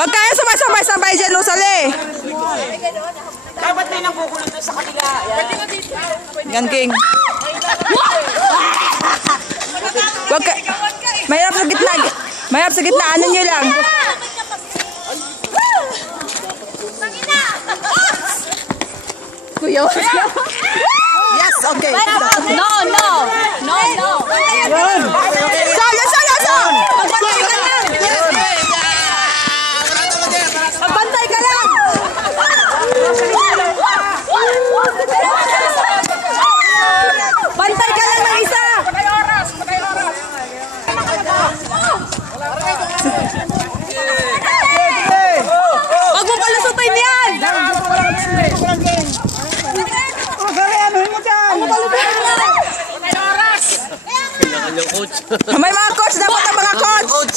Huwag kayo sumasabay-sabay dyan, Usali. Dapat may nanggugulo doon sa kabila. Yan, King. Huwag ka... Mahirap sa gitna. Mahirap sa gitna. Ano nyo lang? Kuya, yes, okay. No. Yan. Solo. Magbantay ka lang. Bantay ka lang ng isa. Huwag mo palusutin yan. May mga coach. Dapat ang mga coach.